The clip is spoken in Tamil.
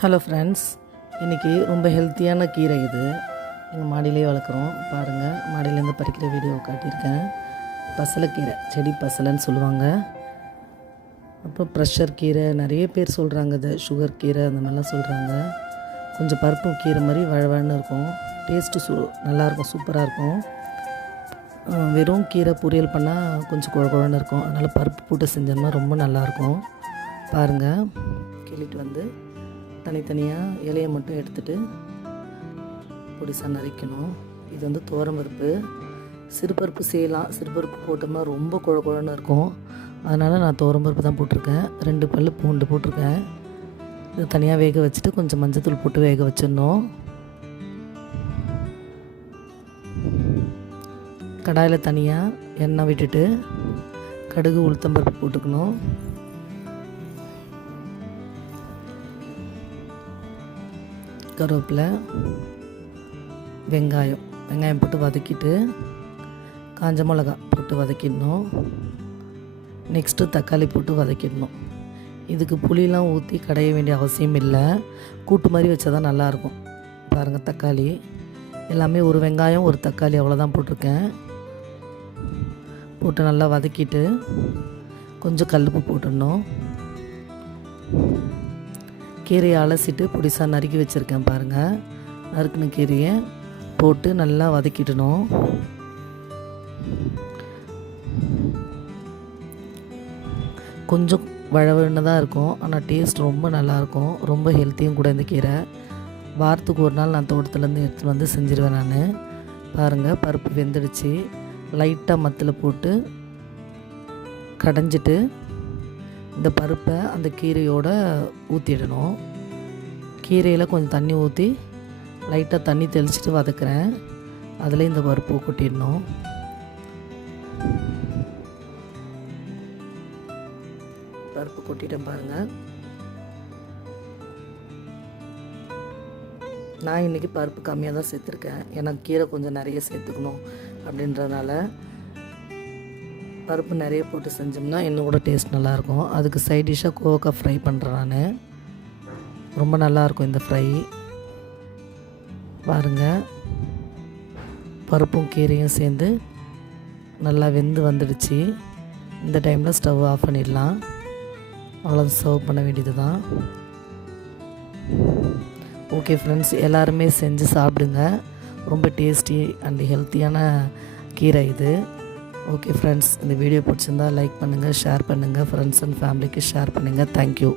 ஹலோ ஃப்ரெண்ட்ஸ், இன்றைக்கி ரொம்ப ஹெல்த்தியான கீரை இது. எங்கள் மாடியிலே வளர்க்குறோம். பாருங்கள், மாடியிலேருந்து பறிக்கிற வீடியோ காட்டியிருக்கேன். பசலைக்கீரை, செடி பசலைன்னு சொல்லுவாங்க. அப்புறம் ப்ரெஷர் கீரை, நிறைய பேர் சொல்கிறாங்க. இது சுகர் கீரை அந்த மாதிரிலாம் சொல்கிறாங்க. கொஞ்சம் பருப்பு கீரை மாதிரி வழவழன்னு இருக்கும். டேஸ்ட்டு நல்லாயிருக்கும், சூப்பராக இருக்கும். வெறும் கீரை பொரியல் பண்ணால் கொஞ்சம் குழன்னு இருக்கும். அதனால் பருப்பு போட்டு செஞ்சோம்னா ரொம்ப நல்லாயிருக்கும். பாருங்கள், கிள்ளிட்டு வந்து தனித்தனியாக இலையை மட்டும் எடுத்துகிட்டு பொடிசாக நறுக்கணும். இது வந்து துவரம்பருப்பு. சிறுபருப்பு செய்யலாம். சிறுபருப்பு போட்டோம்னா ரொம்ப குழன்னு இருக்கும். அதனால் நான் துவரம்பருப்பு தான் போட்டிருக்கேன். 2 பல் பூண்டு போட்டிருக்கேன். இது தனியாக வேக வச்சுட்டு கொஞ்சம் மஞ்சத்தூள் போட்டு வேக வச்சிடணும். கடாயில் தனியாக எண்ணெய் விட்டுட்டு கடுகு உளுத்தம்பருப்பு போட்டுக்கணும். கருவேப்பிலை, வெங்காயம் போட்டு வதக்கிட்டு காஞ்ச மிளகா போட்டு வதக்கிடணும். நெக்ஸ்ட்டு தக்காளி போட்டு வதக்கிடணும். இதுக்கு புளிலாம் ஊற்றி கடைய வேண்டிய அவசியம் இல்லை. கூட்டு மாதிரி வச்சா தான் நல்லாயிருக்கும். பாருங்கள், தக்காளி எல்லாமே ஒரு வெங்காயம் ஒரு தக்காளி அவ்வளோதான் போட்டிருக்கேன். போட்டு நல்லா வதக்கிட்டு கொஞ்சம் கல்லுப்பு போட்டுடணும். கீரையை அலசிட்டு பொடிசாக நறுக்கி வச்சுருக்கேன். பாருங்கள், நறுக்கின கீரையை போட்டு நல்லா வதக்கிடணும். கொஞ்சம் வழவழன்னு தான் இருக்கும், ஆனால் டேஸ்ட் ரொம்ப நல்லாயிருக்கும். ரொம்ப ஹெல்த்தியும் கூட இந்த கீரை. வாரத்துக்கு ஒரு நாள் நான் தோட்டத்துலேருந்து எடுத்துகிட்டு வந்து செஞ்சுருவேன் நான். பாருங்கள், பருப்பு வெந்துடுச்சு. லைட்டாக மத்தில் போட்டு கடைஞ்சிட்டு இந்த பருப்பை அந்த கீரையோடு ஊற்றிடணும். கீரையில் கொஞ்சம் தண்ணி ஊற்றி லைட்டாக தண்ணி தெளிச்சிட்டு வதக்குறேன். அதில் இந்த பருப்பு கொட்டிடணும். பருப்பு கொட்டிட்டேன். பாருங்கள், நான் இன்றைக்கி பருப்பு கம்மியாக தான் சேர்த்துருக்கேன். எனக்கு கீரை கொஞ்சம் நிறைய சேர்த்துக்கணும் அப்படின்றதுனால பருப்பு நிறைய போட்டு செஞ்சோம்னா இன்னும் கூட டேஸ்ட் நல்லாயிருக்கும். அதுக்கு சைட் டிஷ்ஷாக கோவக்காய் ஃப்ரை பண்ணுறேன் நான். ரொம்ப நல்லாயிருக்கும் இந்த ஃப்ரை. பாருங்கள், பருப்பும் கீரையும் சேர்ந்து நல்லா வெந்து வந்துடுச்சு. இந்த டைமில் ஸ்டவ் ஆஃப் பண்ணிடலாம். அவ்வளோ சர்வ் பண்ண வேண்டியது தான். ஓகே ஃப்ரெண்ட்ஸ், எல்லாருமே செஞ்சு சாப்பிடுங்க. ரொம்ப டேஸ்டி அண்ட் ஹெல்த்தியான கீரை இது. ஓகே ஃப்ரெண்ட்ஸ், இந்த வீடியோ பிடிச்சிருந்தால் லைக் பண்ணுங்கள், ஷேர் பண்ணுங்கள், ஃப்ரெண்ட்ஸ் அண்ட் ஃபேமிலிக்கு ஷேர் பண்ணுங்கள். தேங்க்யூ.